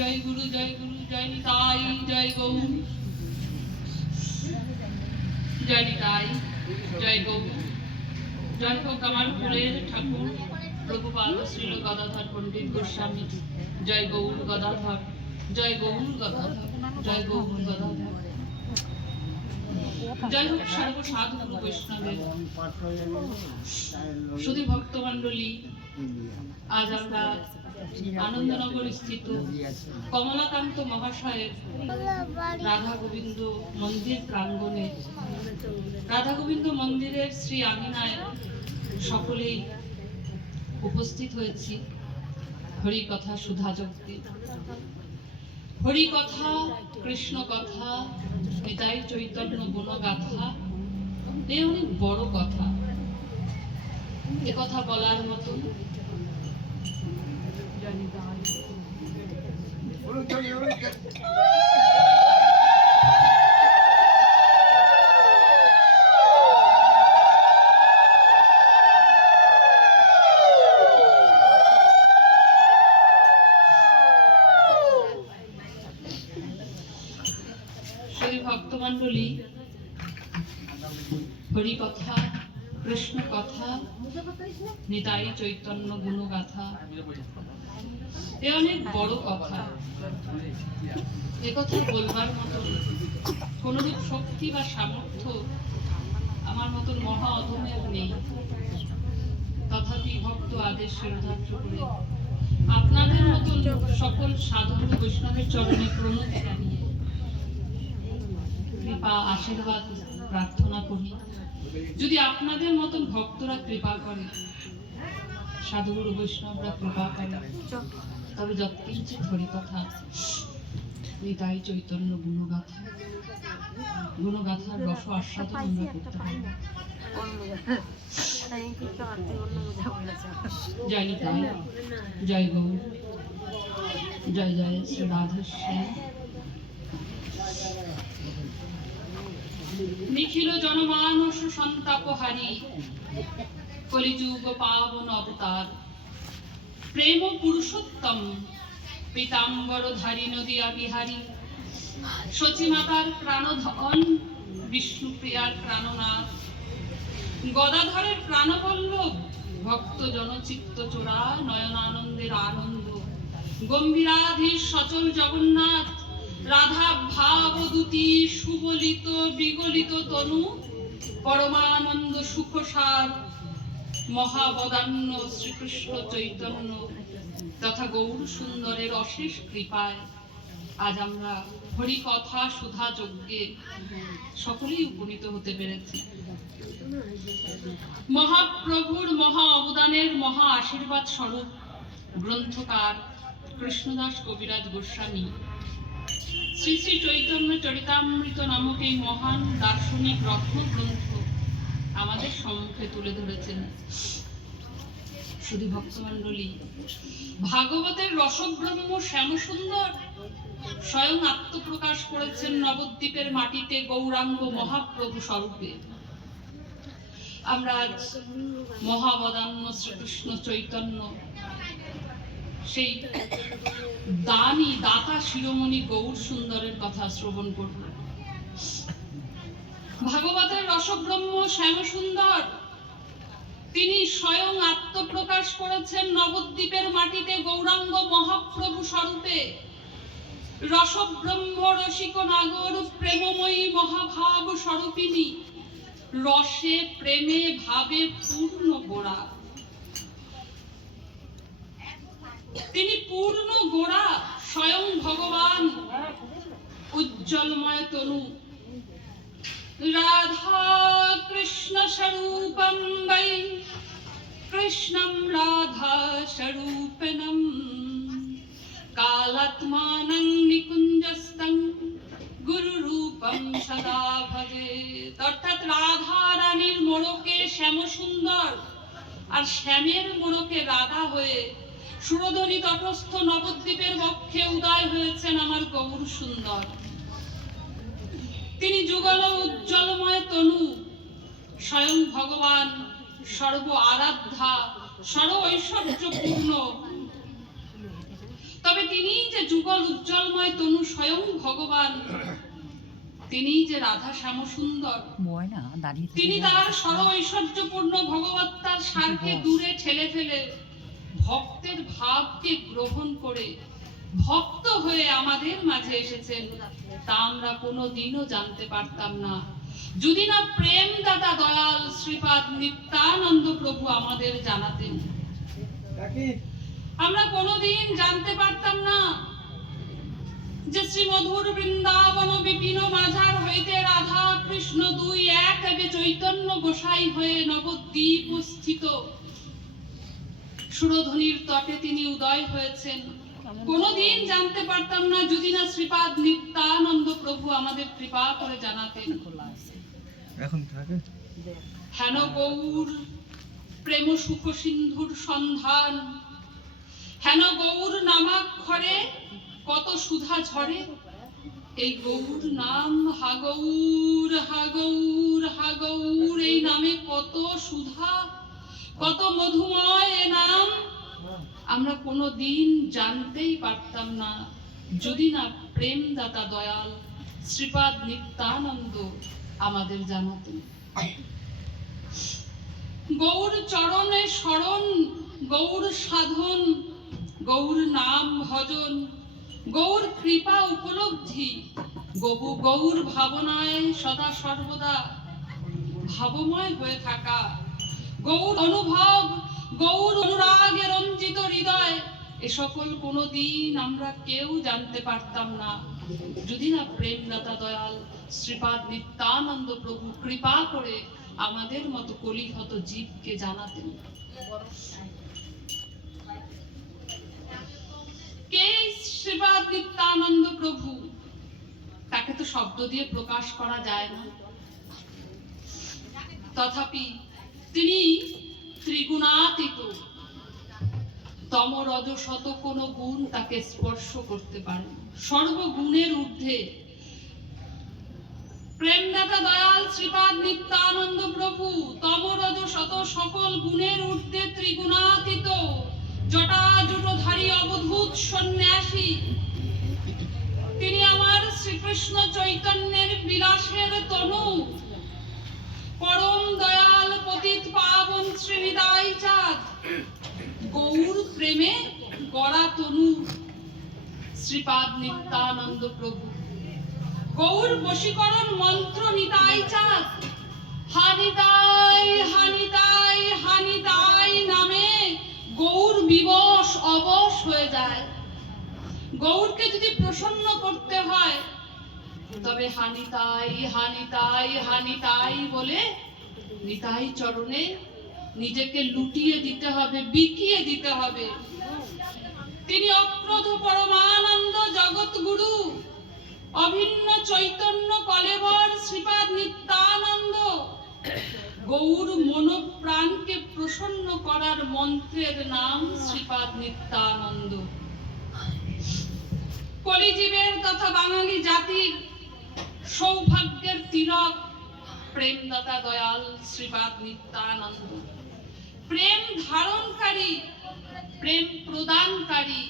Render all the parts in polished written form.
জয় গুরু জয় নিতাই জয় গৌর জয় নিতাই জয় গৌর। জয় হোক আমার কুলের ঠাকুর প্রভুপাদ শ্রীল গদাধর পণ্ডিত গোস্বামী। জয় গৌর গদাধর, জয় গৌর গদাধর, জয় গৌর গদাধর। জয় হোক সর্বসাধু বৈষ্ণবের। শুধু ভক্তমণ্ডলী, আজ আমরা আনন্দনগর স্থিত কমলাকান্ত মহাশয়ের রাধা গোবিন্দ মন্দির প্রাঙ্গণে, রাধা গোবিন্দ মন্দিরের শ্রী আঙিনায় সকলেই উপস্থিত হয়েছি হরি কথা সুধা যজ্ঞে। হরি কথা, কৃষ্ণ কথা, নিতাই চৈতন্য গুণগাথা, এ অনেক বড় কথা। এ কথা বলার মতো ভক্তমণ্ডলী, হরি কথা, কৃষ্ণ কথা, নিতাই চৈতন্য গুণগাথা, এ অনেক বড় কথা। এ কথা বলবার মতন কোনরূপ শক্তি বা সামর্থ্য আমার মতন মহা অধমের নেই। তথাপি ভক্ত আদেশ শিরোধার্য করে আপনাদের মতন সকল সাধু বৈষ্ণবের চরণে প্রণতি জানিয়ে কৃপা আশীর্বাদ প্রার্থনা করি। যদি আপনাদের মতন ভক্তরা কৃপা করে, সাধুগুরু বৈষ্ণবরা কৃপা করে, তবে যৎকিঞ্চিৎ হরি কথা, নিতাই চৈতন্য গুণগাথা, গুণগাথার রস আস্বাদন আমরা করতে পারি। জয় নিতাই, জয় গৌর, জয় জয় শ্রী রাধেশ্যাম। নিখিল জনমানস সন্তাপহারী কলিযুগ পাবন অবতার, প্রেম পুরুষোত্তম পীতাম্বর ধারী নদিয়া বিহারী, সচিমাতার প্রাণধন বিষ্ণুপ্রিয়ার প্রাণনাথ, গদাধরের প্রাণবল্লভ ভক্ত জনচিত্ত চোরা নয়নানন্দের আনন্দ, গম্ভীরাধীশ সচল জগন্নাথ, রাধা ভাবদূতী সুবলিত বিগলিত তনু, পরমানন্দ সুখসার মহাবদান্য শ্রীকৃষ্ণ চৈতন্য তথা গৌর সুন্দরের অশেষ কৃপায় আজ আমরা হরি কথা সুধা যজ্ঞে সকলেই উপনীত হতে পেরেছি। মহাপ্রভুর মহা অবদানের মহা আশীর্বাদ স্বরূপ গ্রন্থকার কৃষ্ণদাস কবিরাজ গোস্বামী শ্রী শ্রী চৈতন্য চরিতামৃত নামক এই মহান দার্শনিক রত্ন গ্রন্থ আমাদের সম্মুখে তুলে ধরেছেন। শুধু ভক্তমণ্ডলী, ভাগবতের রসব্রহ্ম শ্যামসুন্দর স্বয়ং আত্মপ্রকাশ করেছেন নবদ্বীপের মাটিতে গৌরাঙ্গ মহাপ্রভু স্বরূপে। আমরা আজ মহাবদান্য শ্রীকৃষ্ণ চৈতন্য সেই দানী দাতা শিরোমণি গৌর সুন্দরের কথা শ্রবণ করব। ভাগবতের রসব্রহ্ম শ্যামসুন্দর তিনি স্বয়ং আত্মপ্রকাশ করেছেন নবদ্বীপের মাটিতে গৌরাঙ্গ মহাপ্রভু স্বরূপে। রসব্রহ্ম রসিক নাগর প্রেমময়ী মহাভাব স্বরূপিনী, রসে প্রেমে ভাবে পূর্ণ গোড়া। তিনি পূর্ণ গোড়া, স্বয়ং ভগবান, উজ্জ্বলময় তনু। রাধা কৃষ্ণ স্বরূপম বৈ কৃষ্ণম রাধা স্বরূপিণম, কালাত্মানং নিকুঞ্জস্তং গুরুরূপম সদা ভজেত। অর্থাৎ রাধা রানীর মোড়কে শ্যামসুন্দর আর শ্যামের মোড়কে রাধা হয়ে সুরধনী তটস্থ নবদ্বীপের বক্ষে উদয় হয়েছেন আমার গৌর সুন্দর। তিনি যুগল উজ্জ্বলময় তনু, স্বয়ং ভগবান, সর্ব আরাধ্যা, সর্ব ঐশ্বর্যপূর্ণ। তবে তিনি যে যুগল উজ্জ্বলময় তনু স্বয়ং ভগবান, তিনি যে রাধা শ্যাম সুন্দর, তিনি তার সর ঐশ্বর্যপূর্ণ ভগবত্তার সারকে দূরে ঠেলে ফেলে ভক্তের ভাবকে গ্রহণ করে ভক্ত হয়ে আমাদের মাঝে এসেছেন, তা আমরা কোনোদিনও জানতে পারতাম না যদি না প্রেম দাতা দয়াল শ্রীপাদ নিত্যানন্দ প্রভু আমাদের জানাতেন। আমরা কোনোদিন জানতে পারতাম না যে শ্রীমধুর বৃন্দাবন বিপিন মাঝার হইতে রাধা কৃষ্ণ দুই এক এবে চৈতন্য গোসাই হয়ে নবদ্বীপ স্থিত সুরধ্বনির তটে তিনি উদয় হয়েছেন। কোনোদিন জানতে পারতাম না যদি না শ্রীপাদ নিত্যানন্দ প্রভু আমাদের কৃপা করে জানাতেন। এখন থাকে হেন গৌর প্রেম সুখ সিন্ধুর সন্ধান, হেন গৌর নামাক্ষরে কত সুধা ঝরে, এই গৌর নাম হাগৌর হাগৌর হাগৌর, এই নামে কত সুধা কত মধুময় এ নাম আমরা কোনোদিন জানতেই পারতাম না যদি না প্রেম দাতা দয়াল শ্রীপাদ নিত্যানন্দ আমাদের জানাতেন। গৌর চরণে শরণ, গৌর সাধন, গৌর নাম ভজন, গৌর কৃপা উপলব্ধি, গৌর ভাবনায় সদা সর্বদা ভাবময় হয়ে থাকা, গৌর অনুভব, গৌর অনুরাগে রঞ্জিত হৃদয়, এ সকল কোনোদিন আমরা কেউ জানতে পারতাম না যদি না প্রেমদাতা দয়াল শ্রীপাদ নিত্যানন্দ প্রভু কৃপা করে আমাদের মতো কলিহত জীবকে জানাতেন। কে শ্রীপাদ নিত্যানন্দ প্রভু? তাকে তো শব্দ দিয়ে প্রকাশ করা যায় না, তথাপি তিনি ত্রিগুণাতীত, তম রজ শত কোন গুণ তাকে স্পর্শ করতে পারে, সর্বগুণের ঊর্ধ্বে প্রেমদাতা দয়াল শ্রীপাদ নিত্যানন্দ প্রভু তম রজ শত সকল গুণের ঊর্ধ্বে ত্রিগুণাতীত, জটাজুটধারী অবধূত সন্ন্যাসী। তিনি আমার শ্রীকৃষ্ণ চৈতন্যের বিলাসের তনু, পরম দয়াল পতিত পাবন শ্রীনিতাই চাঁদ, গৌর প্রেমে গড়া তনু শ্রীপাদ নিত্যানন্দ প্রভু, গৌর বশীকরণ মন্ত্র নিতাই চাঁদ। হানিতাই হানিতাই হানিতাই নামে গৌর বিবশ অবশ হয়ে যায়। গৌরকে যদি প্রসন্ন করতে হয় তবে হানিতাই হানিতাই হানিতাই বলে নিতাই চরণে নিজেকে লুটিয়ে দিতে হবে, বিকিয়ে দিতে হবে। তিনি অক্রোধ পরমানন্দ জগৎ গুরু, অভিন্ন চৈতন্য কলেবর শ্রীপাদ নিত্যানন্দ, গৌর মনোপ্রাণকে প্রসন্ন করার মন্ত্রের নাম শ্রীপাদ নিত্যানন্দ। কলিজীবের তথা বাঙালি জাতির সৌভাগ্যের তিলক প্রেমদাতা দয়াল শ্রীপাদ নিত্যানন্দ, প্রেম ধারণকারী, প্রেম প্রদানকারী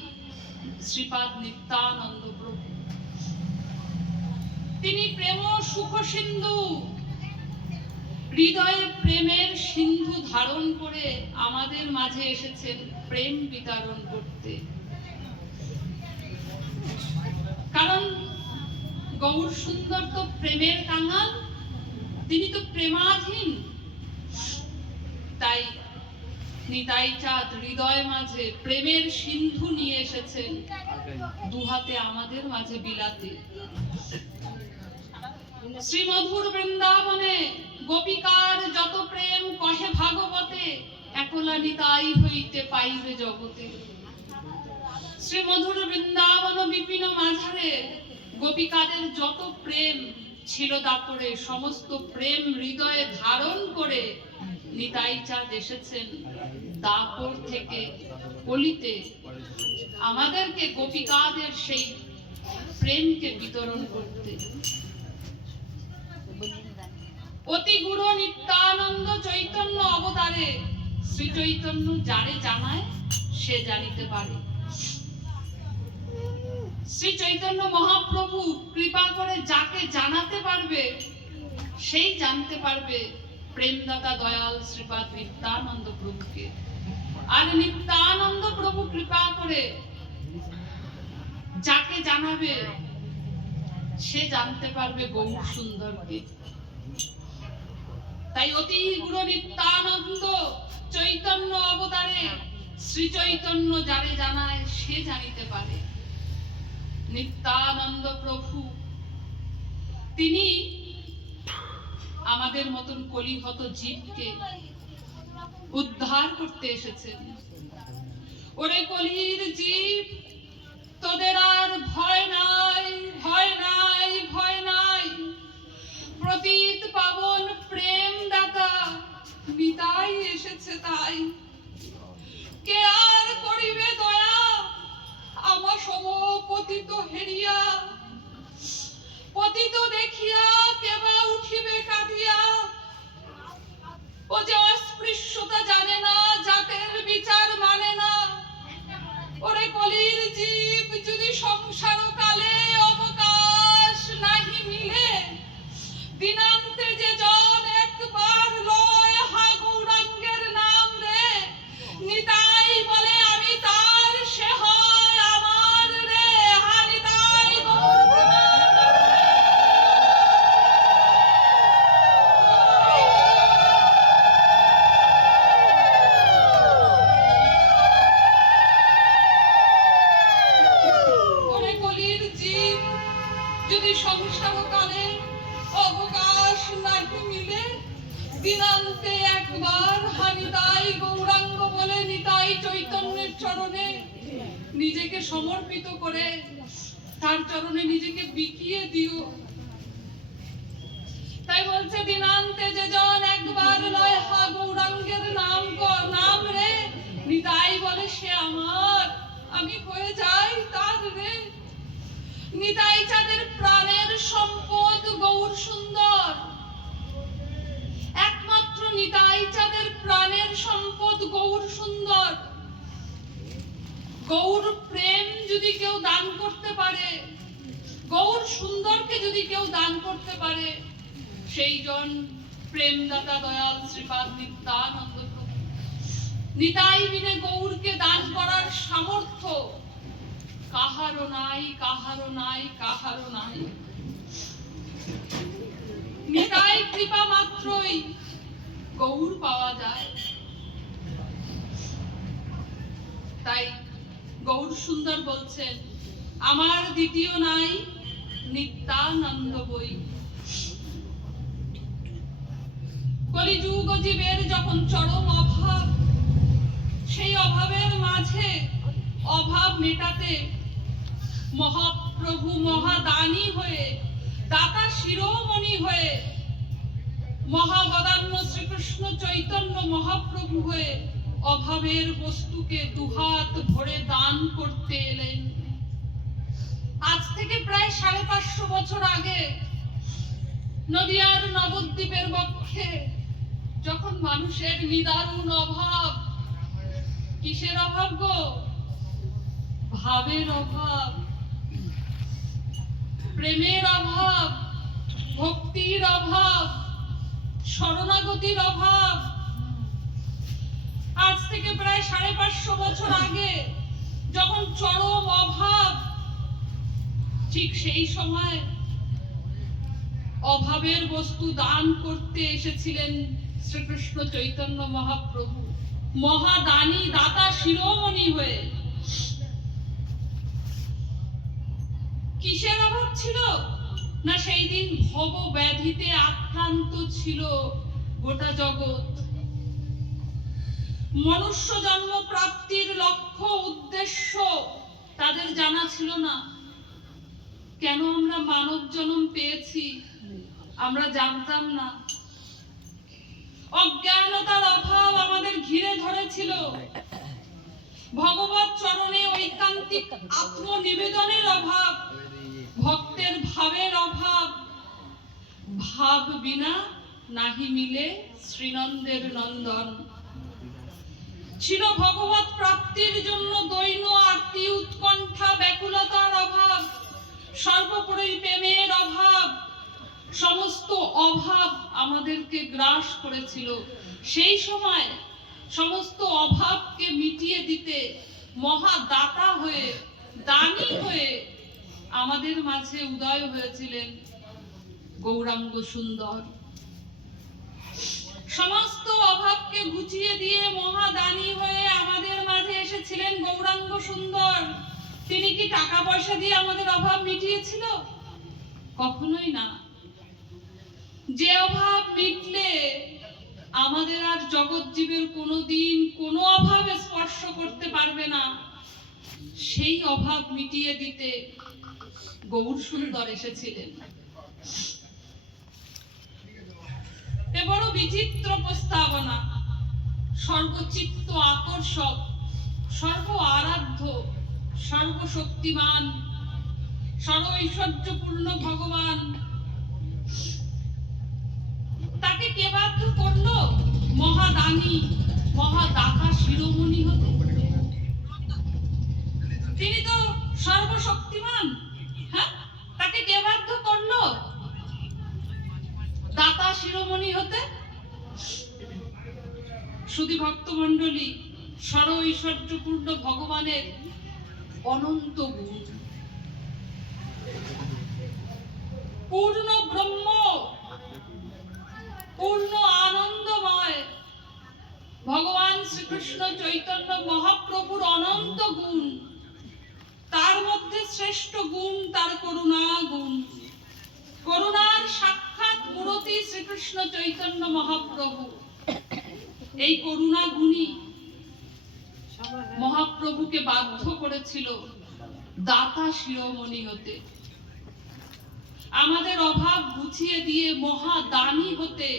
শ্রীপাদ নিত্যানন্দ প্রভু। তিনি প্রেম সুখ সিন্ধু, হৃদয়ে প্রেমের সিন্ধু ধারণ করে আমাদের মাঝে এসেছেন প্রেম বিতরণ করতে। কারণ গৌর সুন্দর তো প্রেমের কাঙাল, তিনি তো প্রেমাধীন, তাই নিতাই চাঁদ হৃদয় মাঝে প্রেমের সিন্ধু নিয়ে এসেছেন দুহাতে আমাদের মাঝে বিলাতে। শ্রীমধুর বৃন্দাবনে গোপিকার যত প্রেম কহে ভাগবতে, একলা নিতাই হইতে পাইবে জগতে। শ্রীমধুর বৃন্দাবন বিপিন মাঝারে গোপিকাদের যত প্রেম ছিল দাপরে, সমস্ত প্রেম হৃদয়ে ধারণ করে নিতাই চাঁদ এসেছেন দাপর থেকে কলিতে আমাদেরকে গোপিকাদের সেই প্রেমকে বিতরণ করতে। অতি গুরু নিত্যানন্দ চৈতন্য অবতারে শ্রী চৈতন্য যারে জানায় সে জানিতে পারে। শ্রী চৈতন্য মহাপ্রভু কৃপা করে যাকে জানাতে পারবে সেই জানতে পারবে প্রেমদাতা দয়াল শ্রীপাদ নিত্যানন্দ প্রভুকে। আর নিত্যানন্দ প্রভু কৃপা করে যাকে জানাবে সে জানতে পারবে গৌর সুন্দরকে। তাই অতি গুরু নিত্যানন্দ চৈতন্য অবতারে শ্রী চৈতন্য যারে জানায় সে জানিতে পারে। নিত্যানন্দ প্রভু তিনি আমাদের মতন কলিহত জীবকে উদ্ধার করতে এসেছেন। ওরে কলির জীব, তোদের আর ভয় নাই, ভয় নাই, ভয় নাই। প্রতীত পাবন প্রেম দাতা নিতাই এসেছে তাই। কে আর করিবে দয়া আমার সম পতিত হেরিয়া? পতিত দেখিয়া কেবা উঠিবে কাঁদিয়া? ও যে অস্পৃশ্যতা জানে না, জাতের বিচার মানে না। ওরে কলির জীব, যদি সংসার কালে অবকাশ নাহি মিলে, দিনান্তে যে জন একবার লয় হা গৌরাঙ্গের নাম রে, নিতাই বলে আমি তার, সে হয় আমার রে। হা নিতাই গৌর। ওরে কলির জীব, যদি সংসার কালে অবকাশ নাহি মিলে, দিনান্তে একবার হানিতাই গৌরাঙ্গ বলে নিতাই চৈতন্যের চরণে নিজেকে সমর্পিত করে তার চরণে নিজেকে বিকিয়ে দিও। তাই বলছে দিনান্তে যে জন একবার লয় হা গৌরাঙ্গের নাম রে, নিতাই বলে সে আমার, আমি হয়ে যাই তার রে। নিতাই চাঁদের প্রাণের সম্পদ গৌর সুন্দর, একমাত্র নিতাই চাঁদের প্রাণের সম্পদ গৌর সুন্দর। গৌর প্রেম যদি কেউ দান করতে পারে, গৌর সুন্দরকে যদি কেউ দান করতে পারে, সেই জন প্রেমদাতা দয়াল শ্রীপাদ নিত্যানন্দ প্রভু। নিতাই বিনে গৌরকে দান করার সামর্থ্য কাহারও নাই, কাহারও নাই, কাহারও নাই। নিতাই কৃপা মাত্রই গৌর পাওয়া যায়। তাই গৌর সুন্দর বলছেন, আমার দ্বিতীয় নাই নিত্যানন্দ বই। কলিযুগ জীবের যখন চরম অভাব, সেই অভাবের মাঝে অভাব মেটাতে মহাপ্রভু মহাদানী হয়ে, দাতা শিরোমণি হয়ে, মহাবদান্য শ্রীকৃষ্ণ চৈতন্য মহাপ্রভু হয়ে অভাবের বস্তুকে দুহাত ভরে দান করতে এলেন। আজ থেকে প্রায় 550 বছর আগে নদিয়ার নবদ্বীপের বক্ষে যখন মানুষের নিদারুণ অভাব, কিসের অভাব গো? ভাবের অভাব, প্রেমের অভাব, ভক্তির অভাব, শরণাগতির অভাব। আজ থেকে প্রায় 550 বছর আগে যখন চরম অভাব, ঠিক সেই সময় অভাবের বস্তু দান করতে এসেছিলেন শ্রীকৃষ্ণ চৈতন্য মহাপ্রভু, মহাদানী দাতা শিরোমণি হয়ে। কিসের অভাব ছিল? না সেই দিন ভব ব্যাধিতে আক্রান্ত ছিল গোটা জগৎ। মনুষ্য জন্ম প্রাপ্তির লক্ষ্য উদ্দেশ্য তাদের জানা ছিল না। কেন আমরা মানব জন্ম পেয়েছি আমরা জানতাম না। অজ্ঞানতার অভাব আমাদের ঘিরে ধরেছিল। ভগবত চরণে ঐকান্তিক আত্মনিবেদনের অভাব, ভক্তের ভাবের অভাব। ভাব বিনা নাহি মিলে শ্রীনন্দের নন্দন। ছিল ভগবত প্রাপ্তির জন্য দৈন্য আরতি, উৎকণ্ঠা, ব্যাকুলতার অভাব, সর্বোপরি প্রেমের অভাব। সমস্ত অভাব আমাদেরকে গ্রাস করেছিল। সেই সময় সমস্ত অভাবকে মিটিয়ে দিতে মহাদাতা হয়ে, দানী হয়ে আমাদের মাঝে উদয় হয়েছিলেন গৌরাঙ্গ সুন্দর। সমস্ত অভাবকে ঘুচিয়ে দিয়ে মহাদানী হয়ে আমাদের মাঝে এসেছিলেন গৌরাঙ্গ সুন্দর। তিনি কি টাকা পয়সা দিয়ে আমাদের অভাব মিটিয়েছিল? কখনোই না। যে অভাব মিটলে আমাদের আর জগৎ জীবের কোনোদিন কোনো অভাবে স্পর্শ করতে পারবে না, সেই অভাব মিটিয়ে দিতে গৌর সুন্দর এসেছিলেন। এ বড় বিচিত্র প্রস্তাবনা, সর্বচিত্ত আকর্ষক, সর্ব আরাধ্য, সর্বশক্তিমান, সর্বৈশ্বর্যপূর্ণ ভগবান, তাকে কে বাধ্য করলো মহাদানী, মহাদাতা শিরোমণি হতে? তিনি তো সর্বশক্তিমান। হ্যাঁ, তাকে কে বাধ্য করলো দাতা শিরোমণি হতে? শুধু ভক্তমণ্ডলী, সর্বৈশ্বর্যপূর্ণ ভগবানের অনন্ত গুণ, পূর্ণ ব্রহ্ম, পূর্ণ আনন্দময় ভগবান শ্রীকৃষ্ণ চৈতন্য মহাপ্রভুর অনন্ত গুণ। তার মধ্যে শ্রেষ্ঠ গুণ তার করুণা গুণ। করুণার সাক্ষাৎ মূর্তি শ্রীকৃষ্ণ চৈতন্য মহাপ্রভু। এই করুণা গুণী মহাপ্রভুকে বাধ্য করেছিল দাতা শিরোমণি হতে। আমাদের অভাব ঘুচিয়ে দিয়ে মহাদানী হতে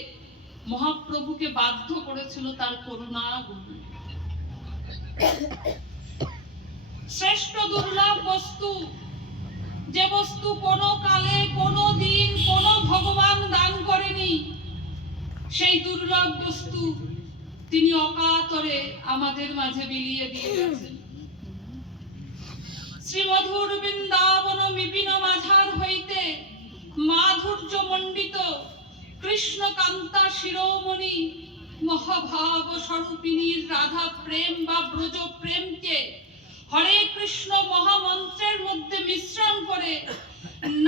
মহাপ্রভুকে বাধ্য করেছিল তার করুণা গুণ। শ্রেষ্ঠ দুর্লভ বস্তু, যে বস্তু কোনো কালে, কোনো দিন, কোনো ভগবান দান করেনি, সেই দুর্লভ বস্তু তিনি অকাতরে আমাদের মাঝে বিলিয়ে দিয়ে গেছেন। শ্রীমধুর বৃন্দাবন বিপিন মাঝার হইতে মাধুর্য মণ্ডিত কৃষ্ণ কান্তা শিরোমণি মহাভাব স্বরূপিণীর রাধা প্রেম বা ব্রজ প্রেমকে হরে কৃষ্ণ মহামন্ত্রের মধ্যে মিশ্রণ করে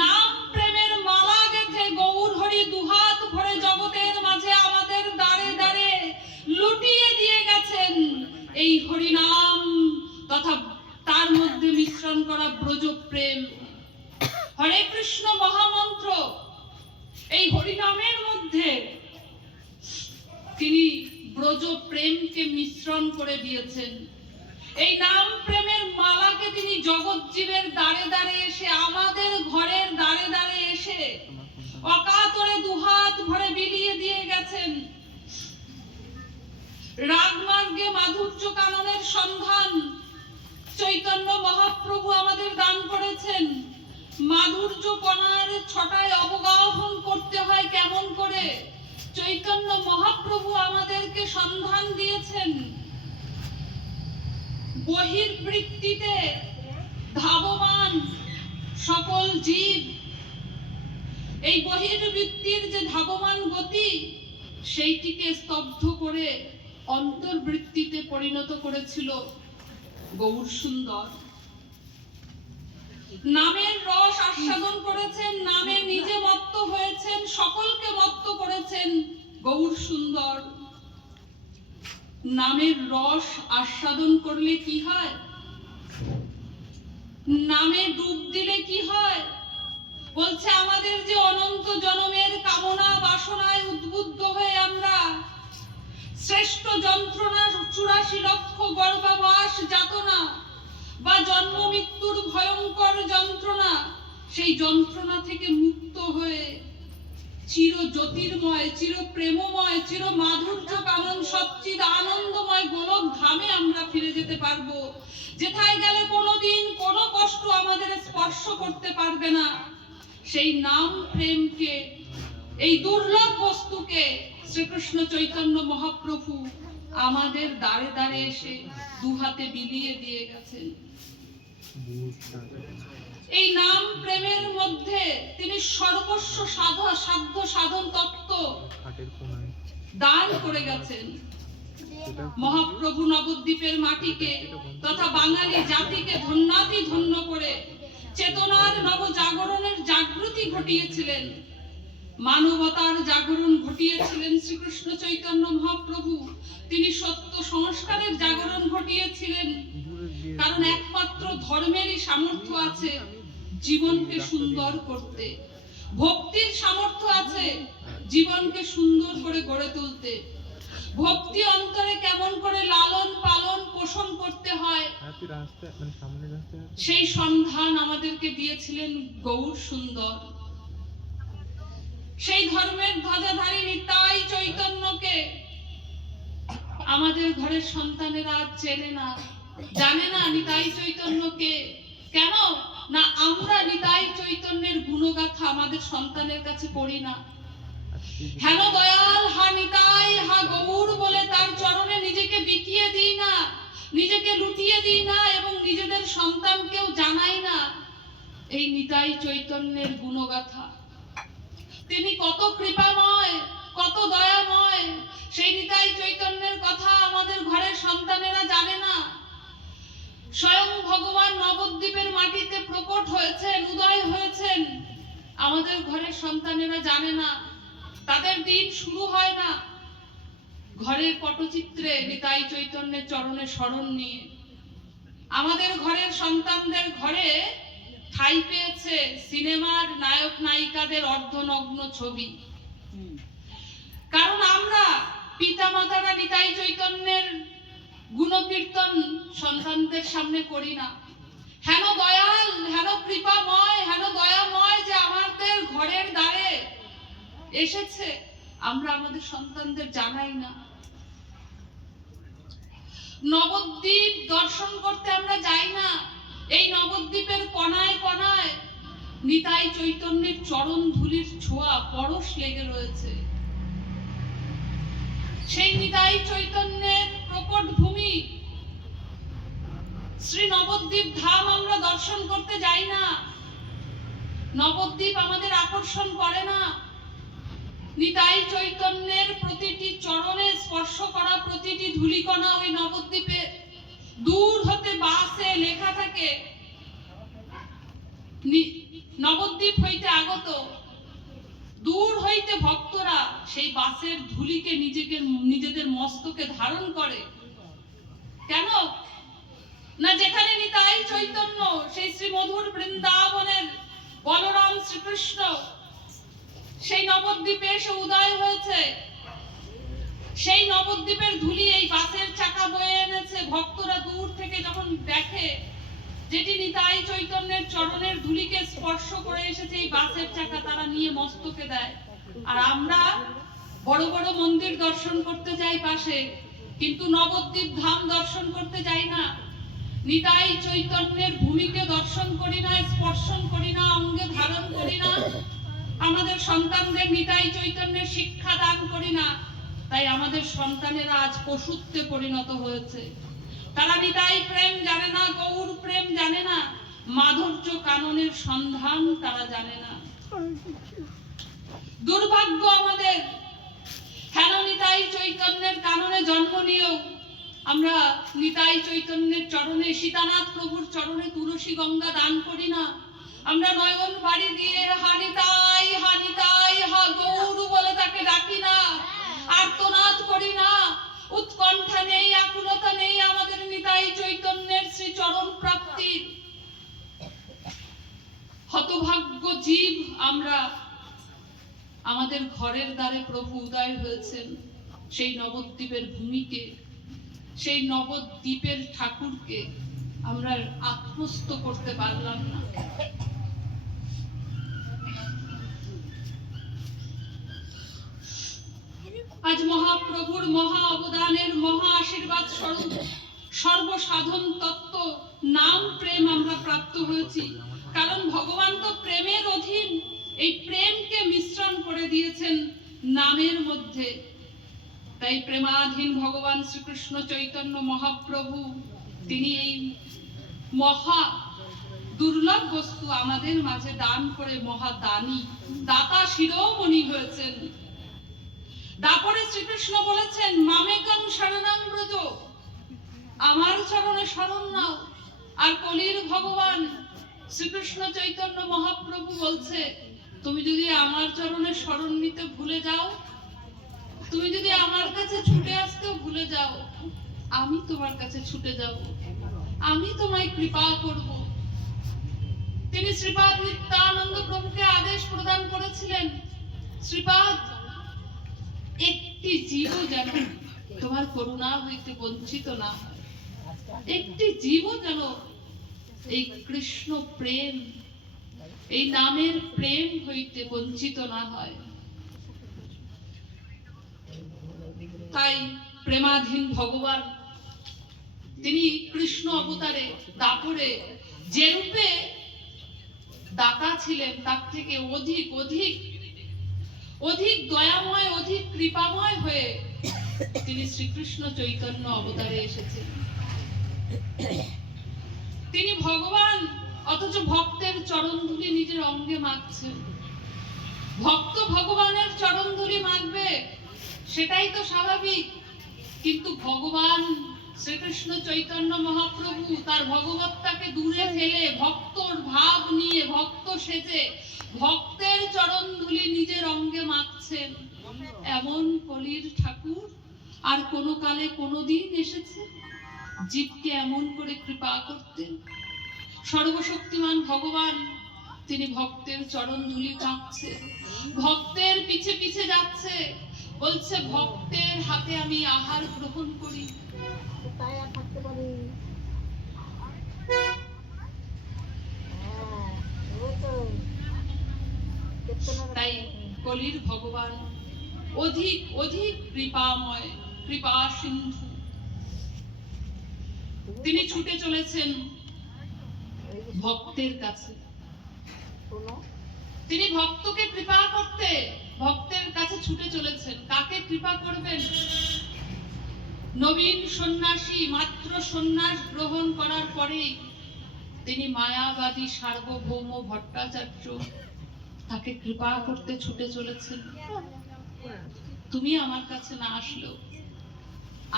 নাম প্রেমের মালা গেঁথে গৌর হরি দুহাত ভরে জগতের মাঝে আমাদের দ্বারে দ্বারে লুটিয়ে দিয়ে গেছেন এই হরিনাম তথা তার মধ্যে মিশ্রণ করা ব্রজ প্রেম। হরে কৃষ্ণ মহামন্ত্র, এই হরিনামের মধ্যে তিনি ব্রজ প্রেমকে মিশ্রণ করে দিয়েছেন। এই নাম প্রেমের মালাকে তিনি জগৎ জীবের দ্বারে দ্বারে এসে, আমাদের ঘরের দ্বারে দ্বারে এসে অকাতরে দুহাত ভরে বিলিয়ে দিয়ে গেছেন। রাগমার্গে মাধুর্য কাননের সন্ধান চৈতন্য মহাপ্রভু আমাদের দান করেছেন। মাধুর্য কণার ছটায় অবগাহন করতে হয় কেমন করে, চৈতন্য মহাপ্রভু আমাদেরকে সন্ধান দিয়েছেন। বহির্বৃত্তিতে ধাবমান সকল জীব, এই বহির্বৃত্তির যে ধাবমান গতি, সেইটিকে স্তব্ধ করে অন্তর্বৃত্তিতে পরিণত করেছিল গৌর সুন্দর। নামের রস আস্বাদন করেছেন, নামে নিজে মত্ত হয়েছেন, সকলকে মত্ত করেছেন গৌর সুন্দর। নামের রস আস্বাদন করলে কি হয়, নামে ডুব দিলে কি হয়, বলছে আমাদের যে অনন্ত জনমের কামনা বাসনায় উদ্বুদ্ধ হয়ে আমরা শ্রেষ্ঠ যন্ত্রণা 84 লক্ষ গর্ভবাস যাতনা বা জন্ম মৃত্যুর ভয়ঙ্কর যন্ত্রণা, সেই যন্ত্রণা থেকে মুক্ত হয়ে চির জ্যোতির্ময়, চির প্রেমময়, চির মাধুর্য কানন সচ্চিদ আনন্দময় গোলক ধামে আমরা ফিরে যেতে পারবো, যেথায় গেলে কোনোদিন কোনো কষ্ট আমাদের স্পর্শ করতে পারবে না। সেই নাম প্রেমকে, এই দুর্লভ বস্তুকে শ্রীকৃষ্ণ চৈতন্য মহাপ্রভু আমাদের দ্বারে দ্বারে এসে দুহাতে বিলিয়ে দিয়ে গেছেন। এই নাম প্রেমের মধ্যে তিনি সর্বস্ব সাধ্য সাধন তত্ত্ব দান করে গেছেন। মহাপ্রভু নবদ্বীপের মাটিকে তথা বাঙালি জাতিকে ধন্যাতি ধন্য করে চেতনার নবজাগরণের জাগৃতি ঘটিয়েছিলেন, মানবতার জাগরণ ঘটিয়েছিলেন শ্রীকৃষ্ণ চৈতন্য মহাপ্রভু। তিনি সত্য সংস্কারের জাগরণ ঘটিয়েছিলেন, কারণ একমাত্র ধর্মেরই সামর্থ্য আছে জীবনকে সুন্দর করতে, ভক্তির সামর্থ্য আছে জীবনকে সুন্দর করে গড়ে তুলতে। ভক্তি অন্তরে কেমন করে লালন পালন পোষণ করতে হয় সেই সন্ধান আমাদেরকে দিয়েছিলেন গৌর সুন্দর। সেই ধর্মের ধ্বজাধারী নিতাই চৈতন্যকে আমাদের ঘরের সন্তানেরা চেনে না, জানে না নিতাই চৈতন্যকে। কেন না আমরা নিতাই চৈতন্যের গুণগাথা আমাদের সন্তানের কাছে পড়ি না। হেন দয়াল হা নিতাই হা গৌর বলে তার চরণে নিজেকে বিকিয়ে দিই না, নিজেকে লুটিয়ে দিই না এবং নিজেদের সন্তানকেও জানাই না এই নিতাই চৈতন্যের গুণগাথা। তিনি কত কৃপাময়, কত দয়াময়, সেই নিতাই চৈতন্যের কথা আমাদের ঘরের সন্তানেরা জানে না। স্বয়ং ভগবান নবদ্বীপের মাটিতে প্রকট হয়েছেন, উদয় হয়েছেন, আমাদের ঘরের সন্তানেরা জানে না। তাদের দিন শুরু হয় না ঘরের পটচিত্রে নিতাই চৈতন্যের চরণে শরণ নিয়ে। আমাদের ঘরের সন্তানদের ঘরে ঠাঁই পেয়েছে সিনেমার নায়ক নায়িকাদের অর্ধনগ্ন ছবি, কারণ আমরা পিতামাতারা নিতাই চৈতন্যের গুণকীর্তন সন্তানদের সামনে করি না। হেন দয়াল, হেন কৃপাময়, হেন দয়াময় যে আমাদের ঘরের দ্বারে এসেছে, আমরা আমাদের সন্তানদের জানাই না। নবদ্বীপ দর্শন করতে আমরা যাই না। এই নবদ্বীপের কণায় কণায় নিতাই চৈতন্যের চরণ ধুলির ছোঁয়া পরশ লেগে রয়েছে। সেই নিতাই চৈতন্যের প্রকট ভূমি শ্রী নবদ্বীপ ধাম আমরা দর্শন করতে যাই না। নবদ্বীপ আমাদের আকর্ষণ করে না। নিতাই চৈতন্যের প্রতিটি চরণে স্পর্শ করা প্রতিটি ধূলিকণা ওই নবদ্বীপে দূর হতে বাসে লেখা থাকে নবদ্বীপ হইতে আগত। দূর হইতে ভক্তরা সেই বাসের ধূলিকে নিজেদের মস্তকে ধারণ করে। কেন না যেখানে নিতাই চৈতন্য সেই শ্রী মধুর বৃন্দাবনের বলরাম শ্রীকৃষ্ণ সেই নবদ্বীপে এসে উদয় হয়েছে, সেই নবদ্বীপের ধূলি এই বাসের চাকা বয়ে এনেছে। ভক্তরা দূর থেকে যখন দেখে যেটি নিতাই চৈতন্যের চরণের ধূলিকে স্পর্শ করে এসেছে এই বাসের চাকা, তারা নিয়ে মস্তকে দেয়। আর আমরা বড় বড় মন্দির দর্শন করতে যাই পাশে, কিন্তু নবদ্বীপ ধাম দর্শন করতে যাই না। নিতাই চৈতন্যের ভূমিকে দর্শন করি না, স্পর্শন করি না, অঙ্গে ধারণ করি না। আমাদের সন্তানদের নিতাই চৈতন্যের শিক্ষা দান করি না। তাই আমাদের সন্তানেরা আজ পশুত্বে পরিণত হয়েছে। তারা নিতাই প্রেম জানে না, গৌর প্রেম জানে না, মাধুর্য কাননের সন্ধান তারা জানে না। দুর্ভাগ্য আমাদের। হেন নিতাই চৈতন্যের কাননে জন্ম নিয়েও আমরা নিতাই চৈতন্যের চরণে, সীতানাথ প্রভুর চরণে তুলসী গঙ্গা দান করি না। আমরা নয়ন বাড়ি দিয়ে হানিতাই হানিতাই হা গৌর বলে তাকে ডাকি না, আর্তনাদ করি না। উৎকণ্ঠা নেই, আকুলতা নেই আমাদের নিতাই চৈতন্যের শ্রী চরণ প্রাপ্তির। হতভাগ্য জীব আমরা। আমাদের ঘরের দ্বারে প্রভু উদয় হয়েছেন, সেই নবদ্বীপের ভূমিকে, সেই নবদ্বীপের ঠাকুরকে আমরা আত্মস্থ করতে পারলাম না। আজ মহাপ্রভুর মহা অবদানের মহা আশীর্বাদ স্বরূপ সর্বসাধন তত্ত্ব নাম প্রেম আমরা প্রাপ্ত হয়েছি। কারণ ভগবান তো প্রেমের অধীন, এই প্রেমকে মিশ্রণ করে দিয়েছেন নামের মধ্যে। তাই প্রেমাধীন ভগবান শ্রীকৃষ্ণ চৈতন্য মহাপ্রভু তিনি এই মহা দুর্লভ বস্তু আমাদের মাঝে দান করে মহাদানী দাতা শিরোমণি হয়েছেন। তারপরে শ্রীকৃষ্ণ বলেছেন মামেকং শরণং ব্রজ, আমার চরণে শরণ নাও। আর কলির ভগবান শ্রীকৃষ্ণ চৈতন্য মহাপ্রভু বলছে তুমি যদি আমার চরণে শরণ নিতে ভুলে যাও, তুমি যদি আমার কাছে ছুটে আসতেও ভুলে যাও, আমি তোমার কাছে ছুটে যাব, আমি তোমায় কৃপা করব। তিনি শ্রীপাদ নিত্যানন্দ প্রভুকে আদেশ প্রদান করেছিলেন, শ্রীপাদ একটি জীবও যেন তোমার করুণা হইতে বঞ্চিত না হয়, একটি জীবও যেন এই কৃষ্ণ প্রেম, এই নামের প্রেম হইতে বঞ্চিত না হয়। তাই প্রেমাধীন ভগবান তিনি কৃষ্ণ অবতারে দাপরে যে রূপে দাতা ছিলেন তার থেকে অধিক অধিক অধিক দয়াময়, অধিক কৃপাময় হয়ে তিনি শ্রীকৃষ্ণ চৈতন্য অবতারে এসেছেন। তিনি ভগবান, অথচ ভক্তের চরণধুলি নিজের অঙ্গে মাখছেন। ভক্ত ভগবানের চরণধুলি মাখবে, সেটাই তো স্বাভাবিক, কিন্তু ভগবান শ্রীকৃষ্ণ চৈতন্য মহাপ্রভু তার ভগবত্তাকে দূরে ফেলে ভক্তর ভাব নিয়ে ভক্ত সেজে ভক্তের চরণধুলি নিজের অঙ্গে মাখছেন। এমন কলির ঠাকুর আর কোন কালে কোনদিন এসেছে জীবকে এমন করে কৃপা করতেন? সর্বশক্তিমান ভগবান তিনি ভক্তের চরণধুলি মাখছে, ভক্তের পিছে পিছে যাচ্ছে, বলছে ভক্তের হাতে আমি আহার গ্রহণ করি। তাই কলির ভগবান অধিক অধিক কৃপাময়, কৃপা সিন্ধু। তিনি ছুটে চলেছেন ভক্তের কাছে, তিনি ভক্তকে কৃপা করতে ভক্তের কাছে ছুটে চলেছেন। কাকে কৃপা করবেন? নবীন সন্ন্যাসী মাত্র সন্ন্যাস গ্রহণ করার পরেই তিনি মায়াবাদী সার্বভৌম ভট্টাচার্য তাকে কৃপা করতে ছুটে চলেছেন। তুমি আমার কাছে না আসলেও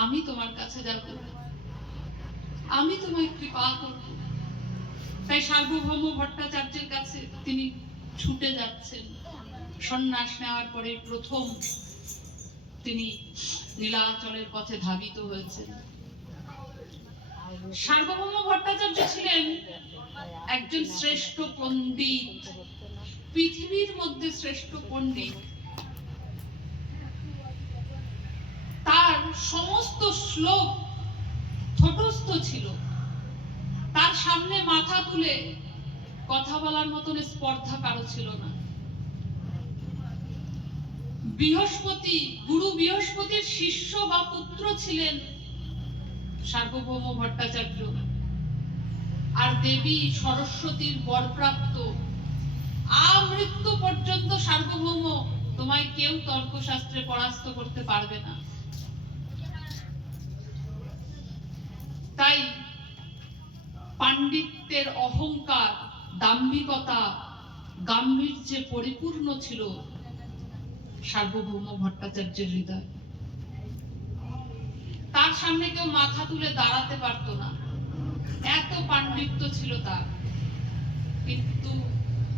আমি তোমার কাছে যাব, আমি তোমায় কৃপা করব। তাই সার্বভৌম ভট্টাচার্যের কাছে তিনি ছুটে যাচ্ছেন। সন্ন্যাস নেওয়ার পরে প্রথম তিনি নীলাচলের পথে ধাবিত হয়েছেন। সার্বভৌম ভট্টাচার্য ছিলেন একজন শ্রেষ্ঠ পণ্ডিত, পৃথিবীর মধ্যে শ্রেষ্ঠ পণ্ডিত। তার সমস্ত শ্লোক ঠোঁটস্থ ছিল, তার সামনে মাথা তুলে কথা বলার মতন স্পর্ধা কারো ছিল না। বৃহস্পতি, গুরু বৃহস্পতির শিষ্য বা পুত্র ছিলেন সার্বভৌম ভট্টাচার্য, আর দেবী সরস্বতীর বরপ্রাপ্ত। আমৃত্যু পর্যন্ত সার্বভৌম তোমায় কেউ তর্কশাস্ত্রে পরাস্ত করতে পারবে না। তাই পাণ্ডিত্যের অহংকার, দাম্ভিকতা, গাম্ভীর্যে পরিপূর্ণ ছিল সার্বভৌম ভট্টাচার্যের হৃদয়। তার সামনে কেউ মাথা তুলে দাঁড়াতে পারত না, এত পাণ্ডিত্য ছিল তার। কিন্তু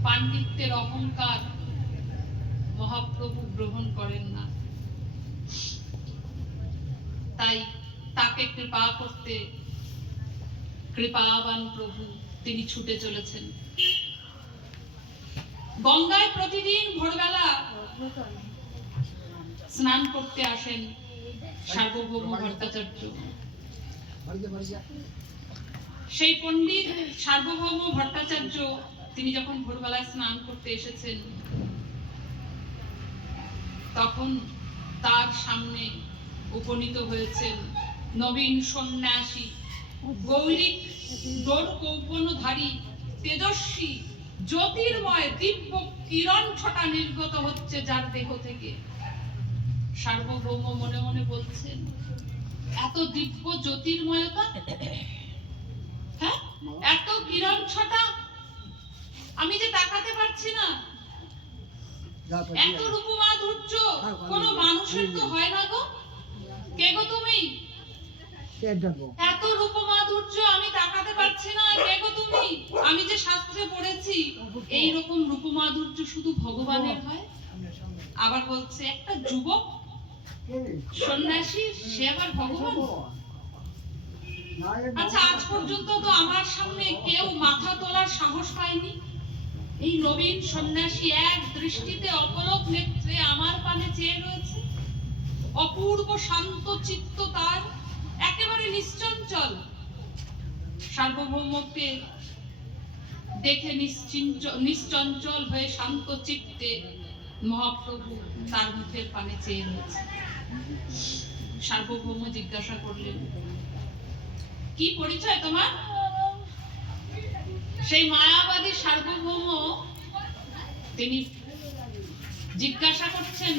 পাণ্ডিত্যের অহংকার মহাপ্রভু গ্রহণ করেন না। তাই তাকে কৃপা করতে কৃপাবান প্রভু তিনি ছুটে চলেছেন। গঙ্গায় প্রতিদিন ভোরবেলা স্নান করতে আসেন সার্বভৌম ভট্টাচার্য। সেই পণ্ডিত সার্বভৌম ভট্টাচার্য তিনি যখন ভোরবেলায় স্নান করতে এসেছেন, তখন তার সামনে উপনীত হয়েছেন নবীন সন্ন্যাসী, গৌরিক দোরকৌপনধারী, তেজস্বী, জ্যোতির্ময় দিব্য কিরণ ছটা নির্গত হচ্ছে যার দেহ থেকে। সার্বভৌম মনে মনে বলছেন, এত দিব্য জ্যোতির্ময়তা, হ্যাঁ, এত কিরণ ছটা, আমি যে তাকাতে পারছি না। এত রূপমাধুর্য কোন মানুষের তো হয় না গো। কে গো তুমি? এত রূপমাধুর্য আমি তাকাতে পারছি না। কে গো তুমি? আমি যে শাস্ত্রে পড়েছি এই রকম রূপমাধুর্য শুধু ভগবানের হয়। আবার বলছে একটা যুবক সন্ন্যাসী, সে আবার ভগবান। আচ্ছা, আজ পর্যন্ত তো আমার সামনে কেউ মাথা তোলার সাহস পায়নি। এই নবীন সন্ন্যাসী এক দৃষ্টিতে অপলক নেত্রে আমার পানে চেয়ে রয়েছে। অপূর্ব শান্ত চিত্ত তার, একেবারে নিশ্চঞ্চল। সার্বভৌমকে দেখে নিশ্চঞ্চল হয়ে শান্ত চিত্তে মহাপ্রভু তার মুখের পানে চেয়ে রয়েছে। সার্বভৌম জিজ্ঞাসা করলেন, কি পরিচয় তোমার? সেই মায়াবাদী সার্বভৌম তিনি জিজ্ঞাসা করছেন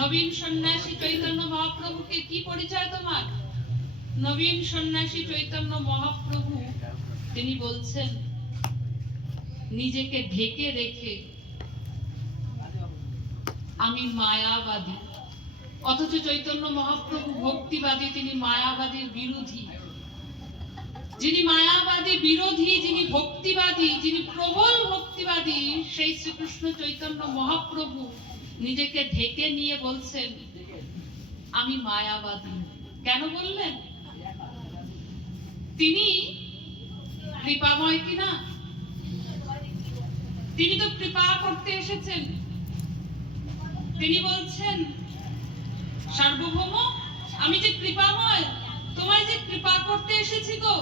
নবীন সন্ন্যাসী চৈতন্য মহাপ্রভুকে, কি পরিচয় তোমার? নবীন সন্ন্যাসী চৈতন্য মহাপ্রভু তিনি বলছেন, নিজেকে ঢেকে রেখে আমি মায়াবাদী। অথচ চৈতন্য মহাপ্রভু ভক্তিবাদী, তিনি মায়াবাদীর বিরোধী। যিনি মায়াবাদী বিরোধী, যিনি ভক্তিবাদী, যিনি প্রবল ভক্তিবাদী, সেই শ্রীকৃষ্ণ চৈতন্য মহাপ্রভু নিজেকে ঢেকে নিয়ে বলছেন আমি মায়াবাদী। কেন বললেন? তিনি কৃপাময় কিনা? তিনি তো কৃপা করতে এসেছেন। তিনি বলছেন, সার্বভৌম আমি যে কৃপাময়, তোমায় যে কৃপা করতে এসেছি গো।